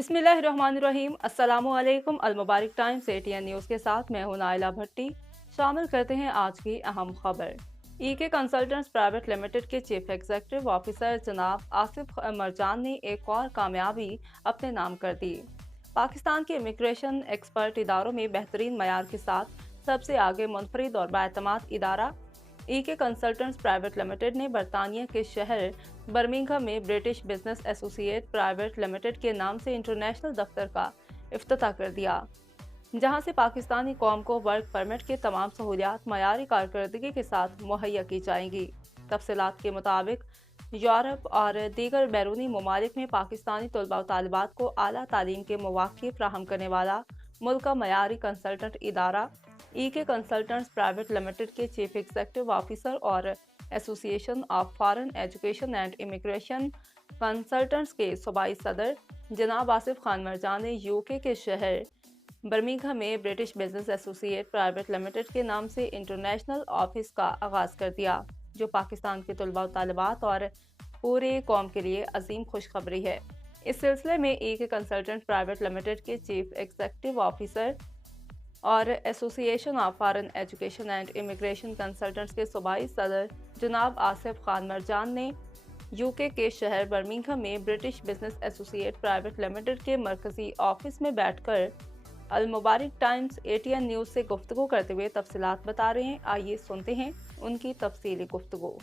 बिस्मिल्लाहिर्रहमानिर्रहीम। अस्सलामुअलैकुम। अलमुबारक times ATN news के साथ मैं हूं नाइला भट्टी। शामिल करते हैं आज की अहम खबर। EK कंसल्टेंट्स प्राइवेट लिमिटेड के चीफ एग्जीक्यूटिव ऑफिसर जनाब आसिफ मरजान ने एक और कामयाबी अपने नाम कर दी। पाकिस्तान के इमिग्रेशन एक्सपर्ट इदारों में बेहतरीन मयार के साथ सबसे आगे मुनफरिद और बाएतमाद इदारा EK कंसल्टेंट्स प्राइवेट लिमिटेड ने बरतानिया के शहर बर्मिंघम में British business associate private limited के नाम से इंटरनेशनल दफ्तर का इफ्तिताह कर दिया, जहां से पाकिस्तानी कौम को वर्क परमिट के तमाम सहूलियात मयारी कारकर्दगी के साथ मुहैया की जाएंगी। तफसीलात के मुताबिक यूरोप और दीगर बैरूनी ममालिक में पाकिस्तानी तलबा व तालिबात को आला तालीम के मौक़े फराहम करने वाला मुल्क का मयारी कंसल्टेंट इदारा EK कंसल्टेंट्स प्राइवेट लिमिटेड के चीफ एग्जीक्यूटिव ऑफिसर और association of foreign education and immigration consultants के सूबाई सदर जनाब आसिफ खान मरजान ने UK के शहर बर्मिंघम में British business associate private limited के नाम से इंटरनेशनल ऑफिस का आगाज़ कर दिया, जो पाकिस्तान के तलबा व तालिबात और पूरे कौम के लिए अजीम खुशखबरी है। इस सिलसिले में EK कंसल्टेंट प्राइवेट लिमिटेड के चीफ एग्जीक्यूटिव ऑफिसर और association of foreign education and immigration consultants के सूबाई सदर जनाब आसिफ खान मरजान ने UK के शहर बर्मिंघम में British business associate private limited के मरकजी ऑफिस में बैठकर अल मुबारक टाइम्स ATN न्यूज़ से गुफ्तगू करते हुए तफसीलात बता रहे हैं। आइए सुनते हैं उनकी तफसीली गुफ्तगू।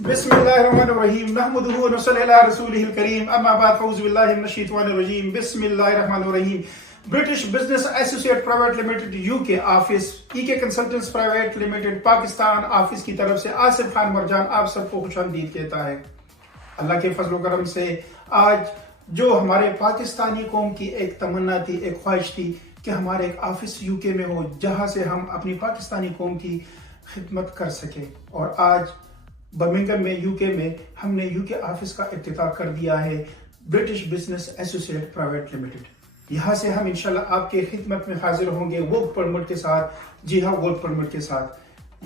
बिस्मिल्लाहिर्रहमानिर्रहीम नहमदुहु व नसल्ली अला रसूलिहिल करीम अम्मा बाद फऊज़ु बिल्लाहि मिनश शैतानिर रजीम बिस्मिल्लाहिर्रहमानिर्रहीम। British business associate private limited UK office EK consultants private limited Pakistan office की तरफ से आसिफ खान मरजान आप सबको खुशामदीद कहता है। अल्लाह के फजल करम से आज जो हमारे पाकिस्तानी कौम की एक तमन्ना थी, एक ख्वाहिश थी कि हमारे एक ऑफिस UK में हो जहां से हम अपनी पाकिस्तानी कौम की खिदमत कर सके, और आज बर्मिंघम में UK में हमने UK ऑफिस का इफ्तिताह कर दिया है British business associate private limited. यहाँ से हम इंशाल्लाह आपके खिदमत में हाजिर होंगे वर्क परमिट के साथ। जी हाँ, वर्क परमिट के साथ।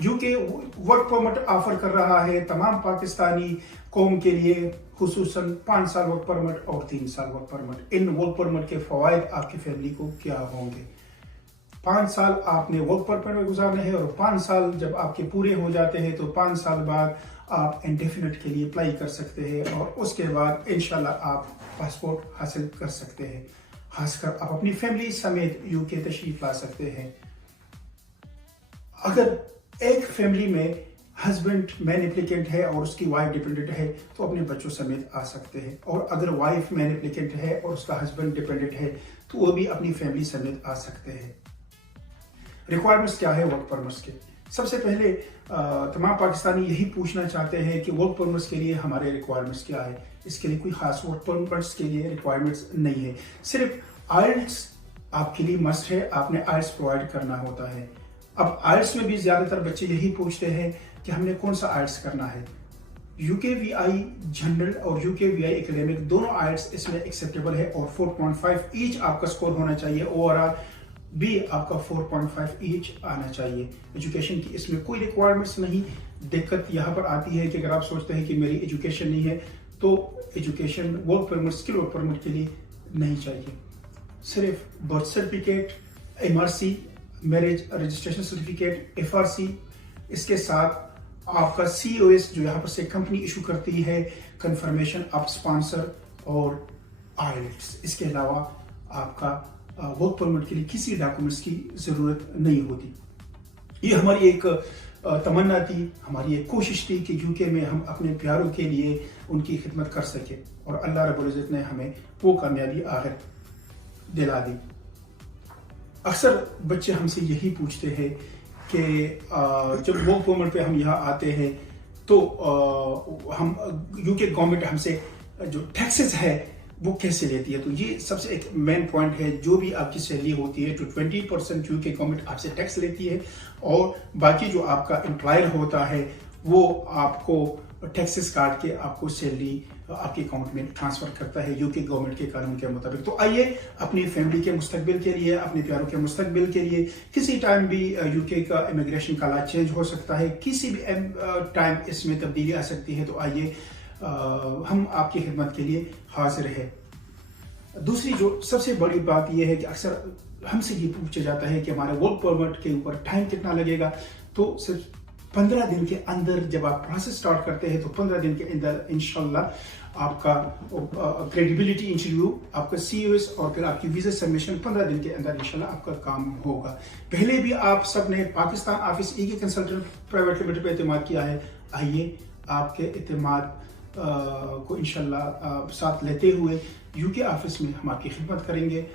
UK वर्क परमिट ऑफर कर रहा है तमाम पाकिस्तानी कौम के लिए, खुसूसन 5 साल वर्क परमिट और 3 साल work permit. In work permit के फवायद आपकी फैमिली को क्या होंगे? 5 साल आपने वर्क परमिट में गुजारने हैं, और 5 साल जब आपके पूरे हो जाते हैं तो 5 साल बाद आप इंडेफिनिट के लिए अप्लाई कर सकते हैं, और उसके बाद इंशाल्लाह आप पासपोर्ट हासिल कर सकते हैं। खासकर आप अपनी फैमिली समेत UK तशरीफ ला सकते हैं। अगर एक फैमिली में हस्बैंड मैन एप्लीकेंट है और उसकी वाइफ डिपेंडेंट है तो अपने बच्चों समेत आ सकते हैं, और अगर वाइफ मैन एप्लीकेंट है और उसका हस्बैंड डिपेंडेंट है तो वो भी अपनी फैमिली समेत आ सकते हैं। रिक्वायरमेंट्स क्या है वर्क परमिट्स के? सबसे पहले तमाम पाकिस्तानी यही पूछना चाहते हैं कि वर्क परमिट्स के लिए हमारे रिक्वायरमेंट्स क्या है। इसके लिए कोई खास वर्क परमिट्स के लिए रिक्वायरमेंट्स नहीं है, सिर्फ आइल्स आपके लिए मस्ट है, आपने आइल्स प्रोवाइड करना होता है। अब आइल्स में भी ज्यादातर बच्चे यही पूछते हैं कि हमने कौन सा आइल्स करना है। UKVI जनरल और UKVI एकेडमिक दोनों आइल्स इसमें एक्सेप्टेबल है, और 4.5 ईच आपका स्कोर होना चाहिए। ओवरऑल भी आपका 4.5 ईच आना चाहिए। एजुकेशन की इसमें कोई रिक्वायरमेंट्स नहीं। दिक्कत यहाँ पर आती है कि अगर आप सोचते हैं कि मेरी एजुकेशन नहीं है तो education work permit, skill work permit के लिए नहीं चाहिए। सिर्फ birth certificate, MRC marriage registration certificate, FRC, इसके साथ आपका COS जो यहाँ पर से कंपनी इशू करती है, कंफर्मेशन ऑफ स्पॉन्सर, और आइल्स। इसके अलावा आपका वर्क परमिट के लिए किसी डॉक्यूमेंट्स की जरूरत नहीं होती। ये हमारी एक तमन्ना थी, हमारी एक कोशिश थी कि UK में हम अपने प्यारों के लिए उनकी खिदमत कर सके, और अल्लाह रब्बुल इज़्ज़त ने हमें वो कामयाबी आखिर दिला दी। अक्सर बच्चे हमसे यही पूछते हैं कि जब वर्क परमिट पे हम यहाँ आते हैं तो हम UK गवर्नमेंट हमसे जो टैक्सेस है वो कैसे लेती है। तो ये सबसे एक मेन पॉइंट है। जो भी आपकी सैलरी होती है तो 20% UK गवर्नमेंट आपसे टैक्स लेती है, और बाकी जो आपका एम्प्लॉयर होता है वो आपको टैक्सेस काट के आपको सैलरी आपके अकाउंट में ट्रांसफर करता है यूके गवर्नमेंट के कानून के मुताबिक। तो आइए अपनी फैमिली के मुस्तकबिल के लिए, अपने प्यारों के मुस्तकबिल के लिए, किसी टाइम भी यूके का इमिग्रेशन का लॉ चेंज हो सकता है, किसी भी टाइम इसमें तब्दीली आ सकती है। तो आइए हम आपकी खिदमत के लिए हाजिर है। दूसरी जो सबसे बड़ी बात यह है कि अक्सर हमसे ये पूछा जाता है कि हमारे वर्क परमिट के ऊपर टाइम कितना लगेगा। तो सिर्फ 15 दिन के अंदर जब आप प्रोसेस स्टार्ट करते हैं तो 15 दिन के अंदर इंशाल्लाह आपका क्रेडिबिलिटी इंटरव्यू, आपका COS और फिर आपकी वीजा सबमिशन 15 दिन के अंदर इंशाल्लाह आपका काम होगा। पहले भी आप सब ने Pakistan office EK consultant private limited पे एतमाद किया है। आइए आपके एतमाद को इंशाल्लाह साथ लेते हुए यूके ऑफिस में हम आपकी खिदमत करेंगे।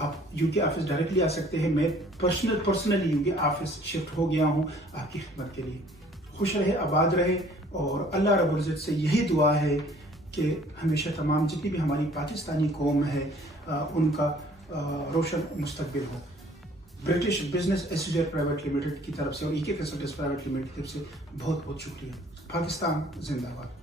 आप यूके ऑफिस डायरेक्टली आ सकते हैं। मैं पर्सनली यूके ऑफिस शिफ्ट हो गया हूं आपकी खिदमत के लिए। खुश रहे, आबाद रहे और अल्लाह रब्बुल इज्जत से यही दुआ है कि हमेशा तमाम जितनी भी हमारी पाकिस्तानी कौम है उनका रोशन मुस्तकबिल हो। British business associate private limited की तरफ से और EK कंसल्टेंट्स प्राइवेट लिमिटेड की तरफ से बहुत बहुत शुक्रिया। पाकिस्तान जिंदाबाद।